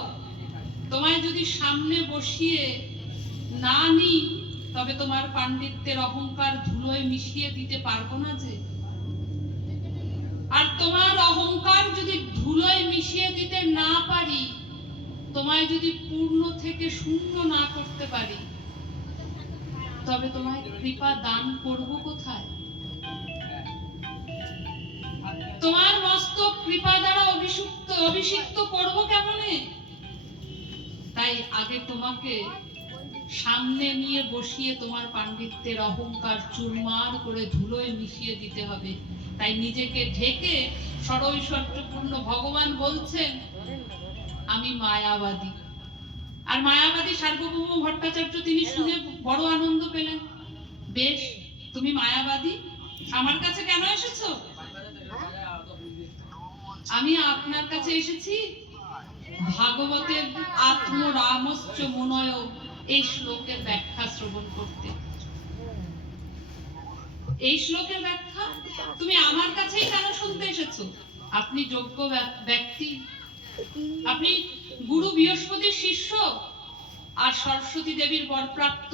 তোমায় যদি সামনে বসিয়ে না নি, তবে তোমার পাণ্ডিত্যের অহংকার ধুলোয় মিশিয়ে দিতে পারবো না যে। আর তোমার অহংকার যদি ধুলোয় মিশিয়ে দিতে না পারি, তোমায় যদি পূর্ণ থেকে শূন্য না করতে পারি, তবে তোমায় কৃপা দান করব কোথায়? তোমার মস্তক কৃপা দ্বারা অভিষিক্ত করব কেমনে? তাই আগে তোমাকে সামনে নিয়ে বসিয়ে তোমার পাণ্ডিত্যের অহংকার চুরমার করে ধুলোয় মিশিয়ে দিতে হবে। তাই নিজেকে ঢেকে সরৈশ্বর্যপূর্ণ ভগবান বলছেন আমি মায়াবাদী। আর মায়াবাদী সার্বভৌম ভট্টাচার্য তিনি শুনে বড় আনন্দ পেলেন। বেশ, তুমি মায়াবাদী, আমার কাছে কেন এসেছো? আমি আপনার কাছে এসেছি ভাগবতের আত্মরামশ্চ মুনয় এই শ্লোকের ব্যাখ্যা শ্রবণ করতে। এই শ্লোকের ব্যাখ্যা তুমি আমার কাছেই কেন শুনতে এসেছো? আপনি যোগ্য ব্যক্তি, আপনি গুরু বৃহস্পতির শিষ্য আর সরস্বতী দেবীর বরপ্রাপ্ত।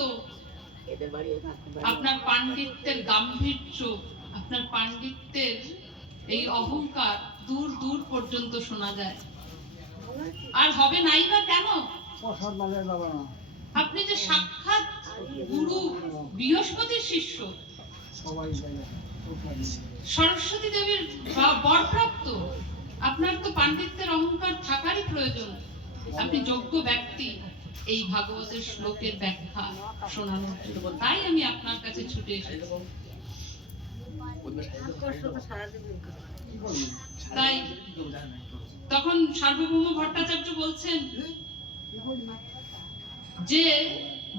আপনার পাণ্ডিত্যের গাম্ভীর্য, আপনার পাণ্ডিত্যের এই অহংকার দূর দূর পর্যন্ত শোনা যায়। আর হবে নাই বা কেন? আপনি যে সাক্ষাৎ গুরু বৃহস্পতির শিষ্য, সরস্বতী দেবীর বরপ্রাপ্ত, আপনার তো পাণ্ডিত্যের অহংকার থাকারই প্রয়োজন। আপনি যোগ্য ব্যক্তি এই ভাগবতের শ্লোকের ব্যাখ্যা শোনানোর জন্য। তাই আমি আপনার কাছে ছুটে এসেছি। তাই তখন সার্বভৌম ভট্টাচার্য বলছেন যে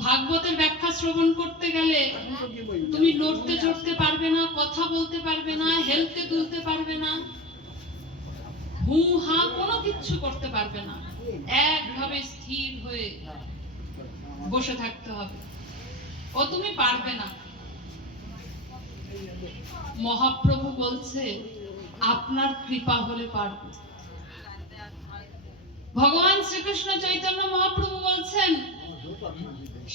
ভাগবতের ব্যাখ্যা শ্রবণ করতে গেলে তুমি নড়তে চড়তে পারবে না, কথা বলতে পারবে না, হেলতে দুলতে পারবে না, হু হা কোনো কিচ্ছু করতে পারবে না। একভাবে স্থির হয়ে বসে থাকতে হবে। ও তুমি পারবে না। মহাপ্রভু বলছে আপনার কৃপা হলে পারবো। ভগবান শ্রীকৃষ্ণ চৈতন্য মহাপ্রভু বলছেন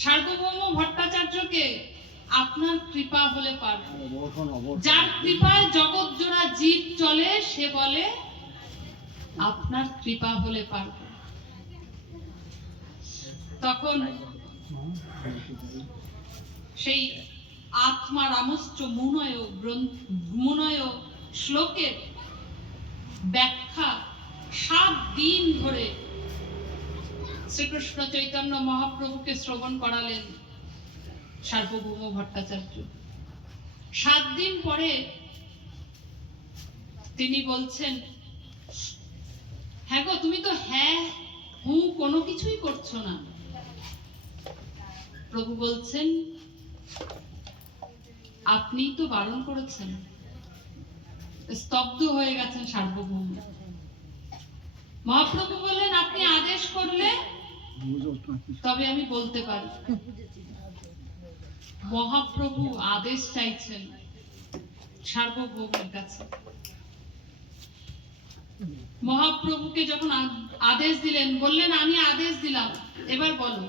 সার্বভৌম ভট্টাচার্যকে আপনার কৃপা হলে পারবো। যার কৃপায় জগৎ জোড়া জীব চলে সে বলে আপনার কৃপা হলে পারবো। তখন সেই আত্মা রামশ্চ মুনয় শ্লোকের ব্যাখ্যা 7 দিন ধরে শ্রীকৃষ্ণ চৈতন্য মহাপ্রভুকে শ্রবণ করালেন সার্বভৌম ভট্টাচার্য। 7 দিন পরে তিনি বলছেন, হ্যাঁ গো, তুমি তো হ্যাঁ হু কোনো কিছুই করছো না। প্রভু বলছেন, আপনি তো বারণ করেছেন। স্তব্ধ হয়ে গেছেন সার্বভৌম। মহাপ্রভু বললেন, আপনি আদেশ করলে তবে আমি বলতে পারি। মহাপ্রভু আদেশ চাইছেন সার্বভৌমের কাছে। মহাপ্রভুকে যখন আদেশ দিলেন, বললেন, আমি আদেশ দিলাম, এবার বলো।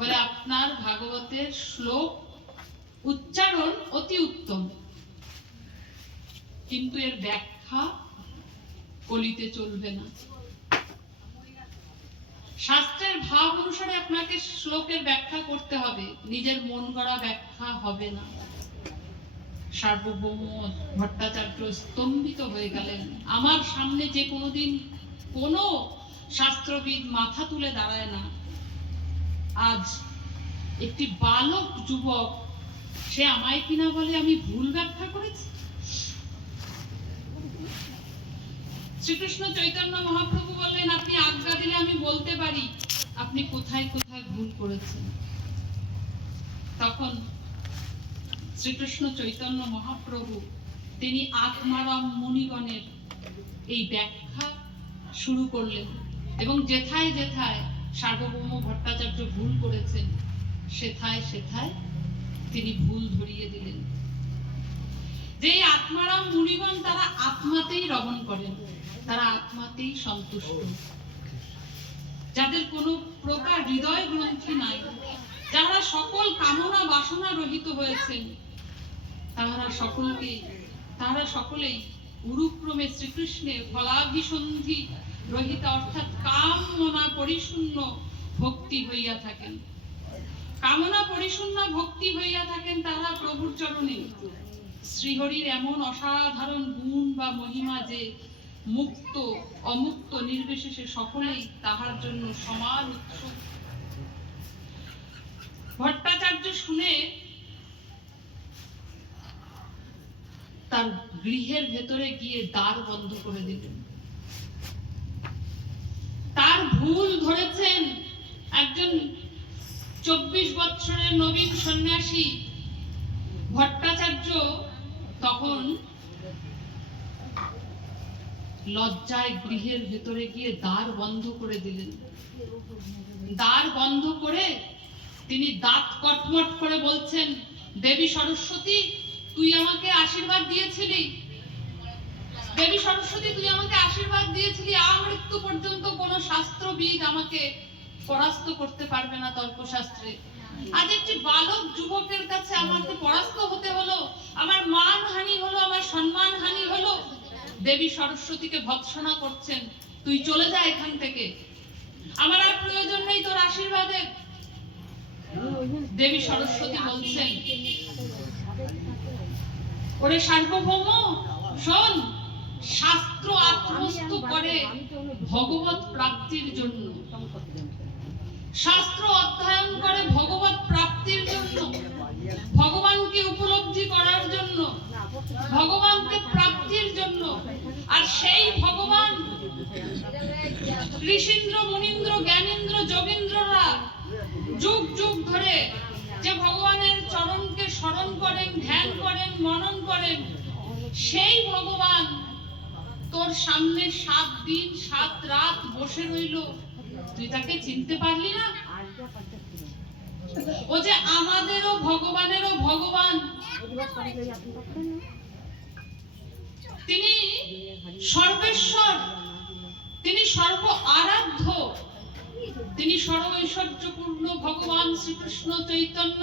বলে, আপনার ভাগবতের শ্লোক উচ্চারণ অতি উত্তম, কিন্তু এর ব্যাখ্যা কলিতে চলবে না। শাস্ত্রের ভাব অনুসারে আপনাকে শ্লোকের ব্যাখ্যা করতে হবে, নিজের মন গড়া ব্যাখ্যা হবে না। সার্বভৌম ভট্টাচার্য স্তম্ভিত হয়ে গেলেন। আমার সামনে যে কোনোদিন কোনো শাস্ত্রবিদ মাথা তুলে দাঁড়ায় না, আজ একটি বালক যুবক সে আমায় কিনা বলে আমি ভুল ব্যাখ্যা করেছি। শ্রীকৃষ্ণ চৈতন্য মহাপ্রভু বললেন, আপনি আজ্ঞা দিলে আমি বলতে পারি আপনি কোথায় কোথায় ভুল করেছেন। তখন শ্রীকৃষ্ণ চৈতন্য মহাপ্রভু তিনি আত্মারাম মুনিগণের এই ব্যাখ্যা শুরু করলেন, এবং যেথায় যেথায় সার্বভৌম ভট্টাচার্য ভুল করেছেন সেথায় সেথায় তিনি ভুল ধরিয়ে দিলেন। যে আত্মারাম মুনিগণ তারা আত্মাতেই রমণ করেন, তারা আত্মাতেই সন্তুষ্ট, যাদের কোনো প্রকার হৃদয় গ্রন্থি নাই, যারা সকল কামনা বাসনা রহিত হয়েছেন, তারা সকলেই গুরুক্রমে শ্রীকৃষ্ণের ফলাভিসন্ধি রহিত অর্থাৎ কামনা পরিশূন্য ভক্তি হইয়া থাকেন। কামনা পরিশূন্য ভক্তি হইয়া থাকেন তারা প্রভুর চরণে। শ্রীহরির এমন অসাধারণ গুণ বা মহিমা যে মুক্ত অমুক্ত নির্বিশেষে সকলেই তাহার জন্য সমান উৎসুক। ভট্টাচার্য শুনে তার গৃহের ভেতরে গিয়ে দ্বার বন্ধ করে দিলেন। তার ভুল ধরেছেন একজন 24 বছরের নবীন সন্ন্যাসী ভট্টাচার্য। তখন লজ্জায় গৃহের ভেতরে গিয়ে দ্বার বন্ধ করে দিলেন। দ্বার বন্ধ করে তিনি দাঁত কটমট করে বলছেন, দেবী সরস্বতী, তুই আমাকে আশীর্বাদ দিয়েছিলি, দেবী সরস্বতী তুই আমাকে আশীর্বাদ দিয়েছিলি, আমৃত্যু পর্যন্ত কোন শাস্ত্রবিদ আমাকে পরাস্ত করতে পারবে না তর্কশাস্ত্রে। আজ একটি বালক যুবকের কাছে আমাকে পরাস্ত হতে হলো, আমার মান হানি হলো, আমার সম্মান হানি হলো। দেবী সরস্বতীকে ভৎসনা করছেন, তুই চলে যা এখান থেকে, আমার আর প্রয়োজন নেই তোর আশীর্বাদের। দেবী সরস্বতী বলছেন, ওরে সার্বভৌম শোন, শাস্ত্র আত্মস্থ করে ভগবত প্রাপ্তির জন্য, শাস্ত্র অধ্যয়ন করে ভগবত প্রাপ্তির জন্য, ভগবানকে উপলব্ধি করার জন্য, ভগবানকে প্রাপ্তির জন্য। আর সেই ভগবান ঋষীন্দ্র মুনীন্দ্র জ্ঞানীন্দ্র যোগীন্দ্ররা যুগ যুগ ধরে যে ভগবানের চরণকে স্মরণ করেন, ধ্যান করেন, মনন করেন, সেই ভগবান তোর সামনে 7 দিন 7 রাত বসে রইল, তুই তাকে চিনতে পারলি না? ও যে আমাদেরও ভগবানেরও ভগবান, তিনি সর্বেশ্বর, তিনি সর্ব আরাধ্য, তিনি সর্ব ঐশ্বর্যপূর্ণ ভগবান শ্রীকৃষ্ণ চৈতন্য।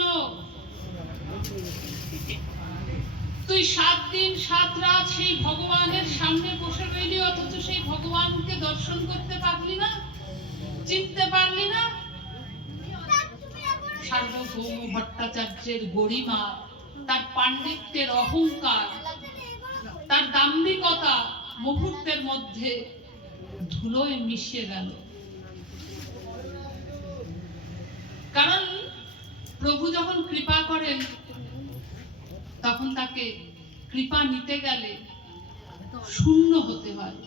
তুই 7 দিন 7 রাত সেই ভগবানের সামনে বসে রইলি, অথচ সেই ভগবানকে দর্শন করতে পারলি না, চিনতে পারলি না। সার্বভৌম ভট্টাচার্যের গরিমা, তার পাণ্ডিত্যের অহংকার তার দাম্ভিকতা মুহূর্তের মধ্যে ধুলোয় মিশিয়ে গেল। কারণ প্রভু যখন কৃপা করেন তখন তাকে কৃপা নিতে গেলে শূন্য হতে হয়,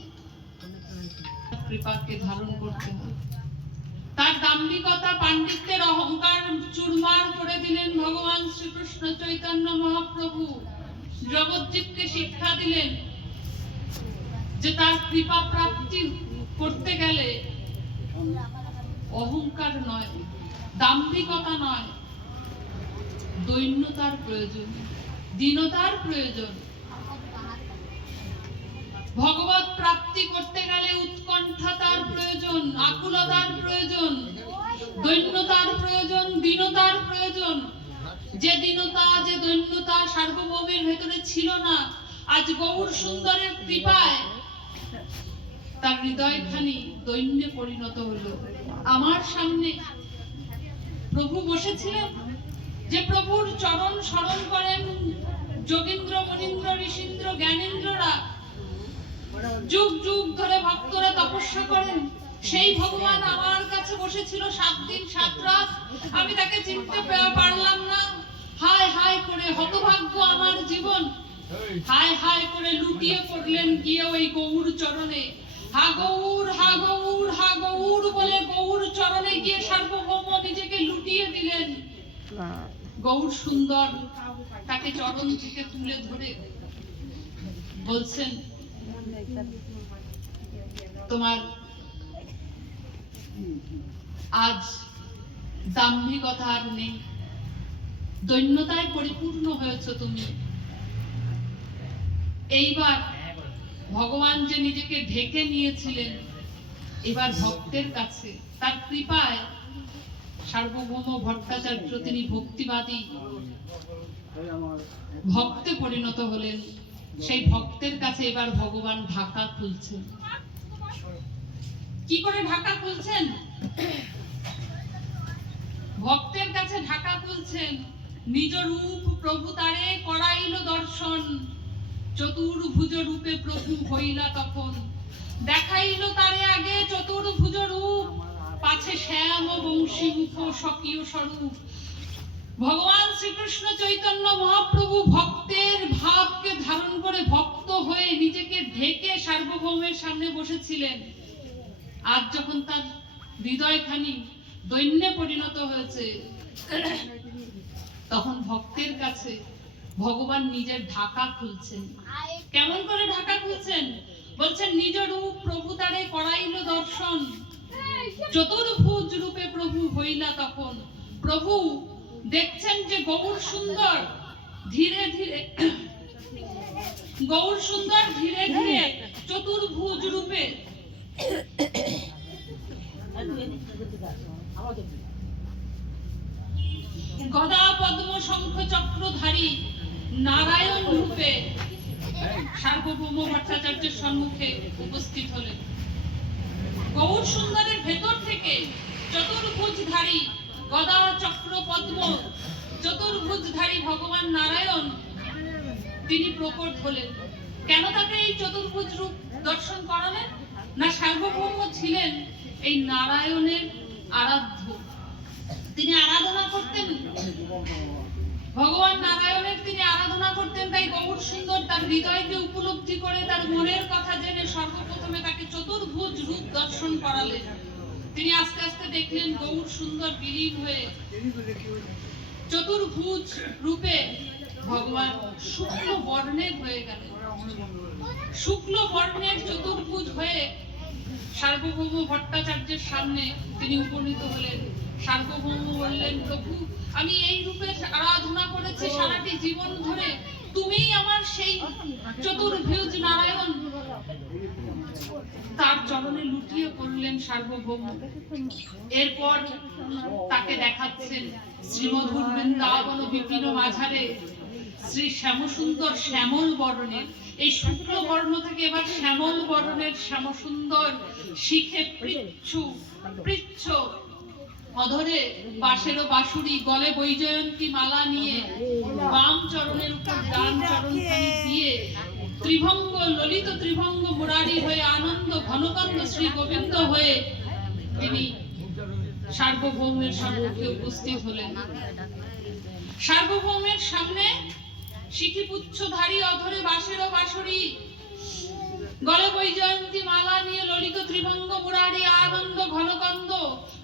কৃপাকে ধারণ করতে হয়। তার দাম্ভিকতা পাণ্ডিত্যের অহংকার চুরমার করে দিলেন ভগবান শ্রীকৃষ্ণ চৈতন্য মহাপ্রভু। জগজ্জীবকে শিক্ষা দিলেন যে তার কৃপা প্রাপ্তি করতে গেলে অহংকার নয়, দাম্ভিকতা নয়, দৈন্যতার প্রয়োজন, দীনতার প্রয়োজন। ভগবত প্রাপ্তি করতে গেলে উৎকণ্ঠাতার প্রয়োজন, আকুলতার প্রয়োজন, দৈন্যতার প্রয়োজন, দীনতার প্রয়োজন। যে দীনতা, যে দৈন্যতা সার্বভৌমের ভেতরে ছিল না, আজ গৌর সুন্দরের কৃপায় তার হৃদয়খানি দৈন্যে পরিণত হলো। আমার সামনে প্রভু বসেছিলেন, যে প্রভুর চরণ স্মরণ করেন যোগীন্দ্র, মনীন্দ্র, ঋষীন্দ্র, জ্ঞানেন্দ্ররা, যুগ যুগ ধরে ভক্তরা তপস্যা করেন, সেই ভগবান আমার কাছে বসেছিল 7 দিন 7 রাত। আমি তাকে চিনতে পারলাম না। হায় হায় করে হতভাগ্য আমার জীবন। হায় হায় করে লুটিয়ে পড়লেন গিয়ে ওই গৌর চরণে। হা গৌর, হা গৌর, হা গৌর বলে গৌর চরণে গিয়ে সার্বভৌম নিজেকে লুটিয়ে দিলেন। গৌর সুন্দর তাকে চরণ থেকে তুলে ধরে বলছেন, তোমার আজ দাম্ভিকতা আর নেই, দৈন্যতায় পরিপূর্ণ হয়েছে তুমি। এইবার ভগবান যে নিজেকে ঢেকে নিয়েছিলেন, এবার ভক্তের কাছে তার কৃপায় সার্বভৌম ভট্টাচার্য তিনি ভক্তিবাদী ভক্তে পরিণত হলেন। সেই ভক্তের কাছে এবার ভগবান ঢাকা খুলছেন। কি করে ঢাকা খুলছেন? ভক্তের কাছে ঢাকা খুলছেন। নিজ রূপ প্রভু তারে করাইল দর্শন, চতুর্ভুজ রূপে প্রভু হইলা তখন। দেখাইল তারে আগে চতুর্ভুজ রূপ, পাছে শ্যাম বংশী মুখ স্বকীয় স্বরূপ। ভগবান শ্রীকৃষ্ণ চৈতন্য মহাপ্রভু ভক্তের ভাবকে ধারণ করে ভক্ত হয়ে নিজেকে ঢেকে সার্বভৌমের সামনে বসেছিলেন। আজ যখন তার হৃদয়খানি দৈন্যে পরিণত হয়েছে, তখন ভক্তের কাছে ভগবান নিজের ঢাকা খুলছেন। কেমন করে ঢাকা খুলছেন? বলছেন, নিজ রূপ প্রভু তারে করাইল দর্শন, চতুর্ভুজ রূপে প্রভু হইলা তখন। প্রভু দেখছেন যে গৌর সুন্দর ধীরে ধীরে চতুর্ভুজ রূপে গদা পদ্ম শঙ্খ চক্রধারী নারায়ণ রূপে সার্বভৌম ভট্টাচার্যের সম্মুখে উপস্থিত হলেন। গৌর সুন্দরের ভেতর থেকে চতুর্ভুজধারী গদা চক্র পদ্ম চতুর্ভুজধারী ভগবান নারায়ণ তিনি প্রকট হলেন। কেন তাকে এই চতুর্ভুজ রূপ দর্শন করালেন? না, সার্বভৌম ছিলেন এই নারায়ণের আরাধ্য, তিনি আরাধনা করতেন, ভগবান নারায়ণের তিনি আরাধনা করতেন। তাই গৌর সুন্দর তার হৃদয়কে উপলব্ধি করে, তার মনের কথা জেনে সর্বপ্রথমে তাকে চতুর্ভুজ রূপ দর্শন করালেন। তিনি আস্তে আস্তে দেখলেন গৌর সুন্দর বিলীন হয়ে চতুর্ভুজ রূপে ভগবান শুক্ল বর্ণের হয়ে গেলেন। শুক্ল বর্ণের চতুর্ভুজ হয়ে সার্বভৌম ভট্টাচার্যের সামনে তিনি উপনীত হলেন। সার্বভৌম বললেন, প্রভু আমি এই রূপে আরাধনা করেছি সারাটি জীবন ধরে, তুমিই আমার সেই চতুর্ভুজ নারায়ণ। তার চরণে লুটিয়ে পড়লেন সার্বভৌম। এরপর তাকে দেখাচ্ছেন শ্রীমধুর বৃন্দাবন বিপিন মাঝারে শ্রী শ্যামসুন্দর শ্যামল বর্ণের, এই শুক্ল বর্ণ থেকে এবার শ্যামল বর্ণের শ্যামসুন্দর শিখে পৃচ্ছ অধরে বাঁশেরও বাঁশুরি, গলে বৈজয়ন্তী মালা নিয়ে বাম চরণের উপর ডান চরণখানি দিয়ে ত্রিভঙ্গ ললিত ত্রিভঙ্গ মুরারি হয়ে আনন্দ ঘনকান্ত শ্রী গোবিন্দ হয়ে তিনি সার্বভৌমের সম্মুখে উপস্থিত হলেন। সার্বভৌমের সামনে শিখিপুচ্ছধারী অধরে বাঁশের বাঁশরি, গলে বৈজয়ন্তী মালা নিয়ে ললিত ত্রিভঙ্গ মুরারি আনন্দ ঘনকান্ত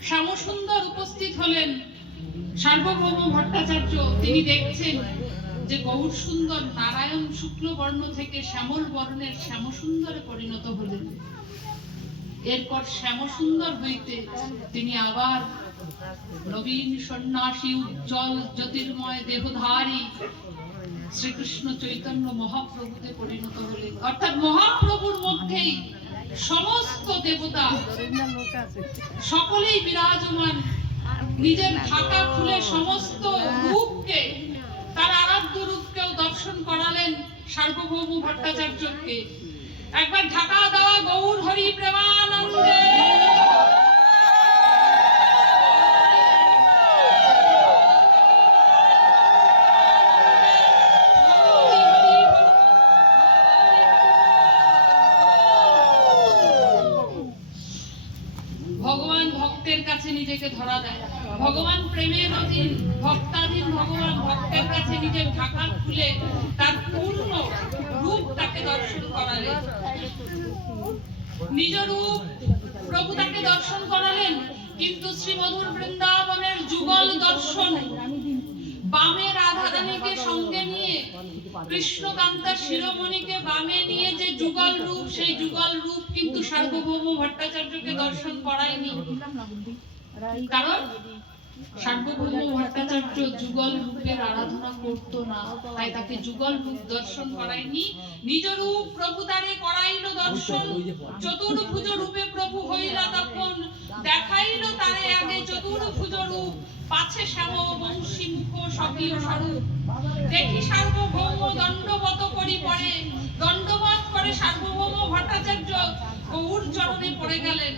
শ্যামসুন্দর উপস্থিত হলেন। সার্বভৌম ভট্টাচার্য তিনি দেখছেন যে গৌর সুন্দর নারায়ণ শুক্ল বর্ণ থেকে শ্যামল বর্ণের শ্যামসুন্দরে পরিণত হলেন। এরপর শ্যামসুন্দর হইতে তিনি আবার নবীন সন্ন্যাসী উজ্জ্বল জ্যোতির্ময় দেহধারী শ্রীকৃষ্ণ চৈতন্য মহাপ্রভুতে পরিণত হলেন। অর্থাৎ মহাপ্রভুর মধ্যেই সমস্ত দেবতা সকলেই বিরাজমান। নিজের ঢাকা খুলে সমস্ত রূপকে, তার আরাধ্য রূপকেও দর্শন করালেন সার্বভৌম ভট্টাচার্যকে। একবার ঢাকা দেওয়া গৌর হরি প্রেমানন্দে। ভগবান ভক্তের কাছে নিজেকে ধরা দেয়। ভগবান প্রেমের অধীন, ভক্তাধীন ভগবান ভক্তের কাছে নিজের ঢাকা খুলে তার পূর্ণ রূপ তাকে দর্শন করালেন। নিজ রূপ প্রভু তাকে দর্শন করালেন। কিন্তু শ্রীমধুর বৃন্দাবনের যুগল দর্শন, বামে রাধারানীকে সঙ্গে নিয়ে, কৃষ্ণকান্তা শিরোমণিকে বামে নিয়ে যে যুগল রূপ, সেই যুগল রূপ কিন্তু সার্বভৌম ভট্টাচার্যকে দর্শন করায়নি। কারণ সার্বভৌম ভট্টাচার্য যুগল রূপের আরাধনা করতো না, তাই তাকে যুগল রূপ দর্শন করায়নি। নিজ রূপ প্রভু তারে করাইল দর্শন। চতুর্ভুজ রূপে প্রভু হইলা তখন, দেখাইল তারে আগে চতুর্ভুজ রূপ, পাছে শ্যাম বংশী মুখ স্বকীয় স্বরূপ। দেখি সার্বভৌম দণ্ডবত করি পড়ে, দণ্ডবত করে সার্বভৌম ভট্টাচার্য গৌর চরণে পড়ে গেলেন।